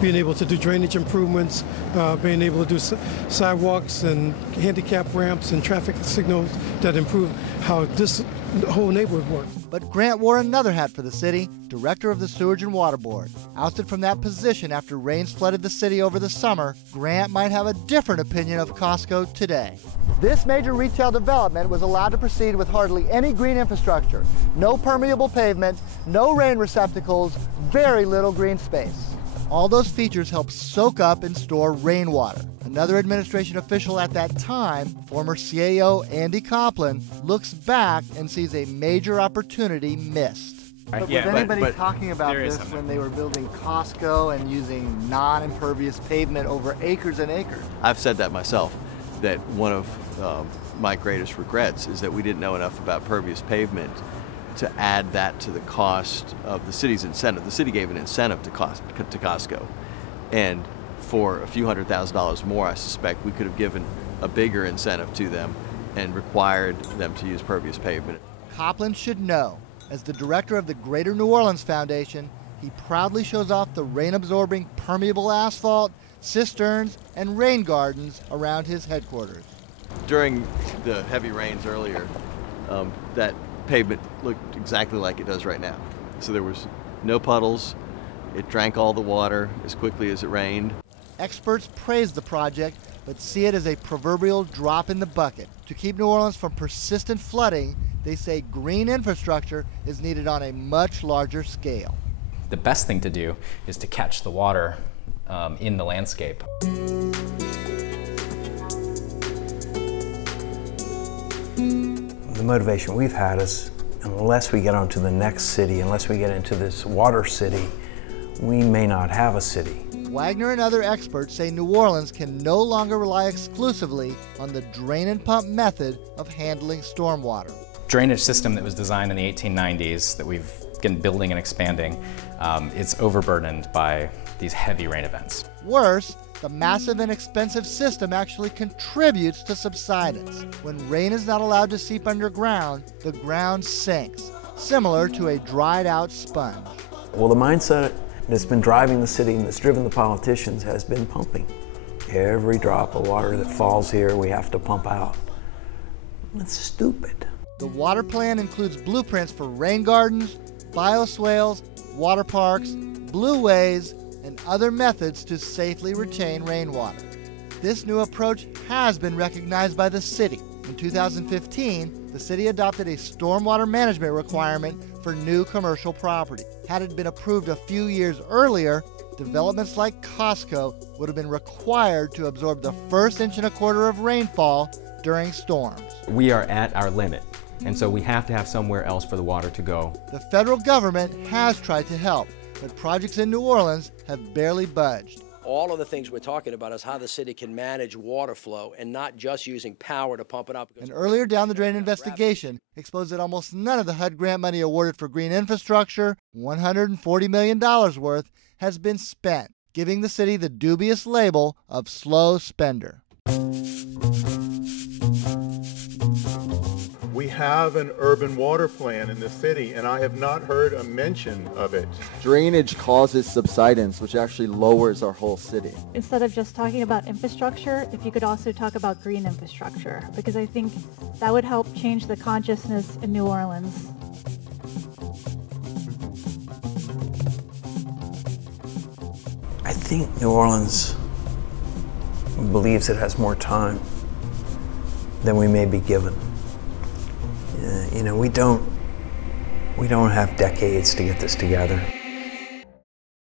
being able to do drainage improvements, being able to do sidewalks and handicap ramps and traffic signals that improve how this whole neighborhood works. But Grant wore another hat for the city, director of the Sewage and Water Board. Ousted from that position after rains flooded the city over the summer, Grant might have a different opinion of Costco today. This major retail development was allowed to proceed with hardly any green infrastructure. No permeable pavement, no rain receptacles, very little green space. All those features help soak up and store rainwater. Another administration official at that time, former CAO Andy Coplin, looks back and sees a major opportunity missed. But was anybody talking about this when they were building Costco and using non-impervious pavement over acres and acres? I've said that myself, that one of my greatest regrets is that we didn't know enough about pervious pavement to add that to the cost of the city's incentive. The city gave an incentive to Costco, and for a few $100,000 more, I suspect we could have given a bigger incentive to them and required them to use pervious pavement. Coplin should know. As the director of the Greater New Orleans Foundation, he proudly shows off the rain-absorbing permeable asphalt, cisterns, and rain gardens around his headquarters. During the heavy rains earlier, that pavement looked exactly like it does right now. So there was no puddles. It drank all the water as quickly as it rained. Experts praise the project, but see it as a proverbial drop in the bucket. To keep New Orleans from persistent flooding, they say green infrastructure is needed on a much larger scale. The best thing to do is to catch the water in the landscape. The motivation we've had is, unless we get onto the next city, unless we get into this water city, we may not have a city. Wagner and other experts say New Orleans can no longer rely exclusively on the drain and pump method of handling stormwater. Drainage system that was designed in the 1890s that we've been building and expanding, it's overburdened by these heavy rain events. Worse, the massive and expensive system actually contributes to subsidence. When rain is not allowed to seep underground, the ground sinks, similar to a dried out sponge. Well, the mindset that's been driving the city and that's driven the politicians has been pumping. Every drop of water that falls here, we have to pump out. That's stupid. The water plan includes blueprints for rain gardens, bioswales, water parks, blueways, and other methods to safely retain rainwater. This new approach has been recognized by the city. In 2015, the city adopted a stormwater management requirement for new commercial property. Had it been approved a few years earlier, developments like Costco would have been required to absorb the first 1.25 inches of rainfall during storms. We are at our limit, and so we have to have somewhere else for the water to go. The federal government has tried to help, but projects in New Orleans have barely budged. All of the things we're talking about is how the city can manage water flow and not just using power to pump it up. An earlier down the drain investigation exposed that almost none of the HUD grant money awarded for green infrastructure, $140 million worth, has been spent, giving the city the dubious label of slow spender. We have an urban water plan in the city, and I have not heard a mention of it. Drainage causes subsidence, which actually lowers our whole city. Instead of just talking about infrastructure, if you could also talk about green infrastructure, because I think that would help change the consciousness in New Orleans. I think New Orleans believes it has more time than we may be given. You know, we don't have decades to get this together.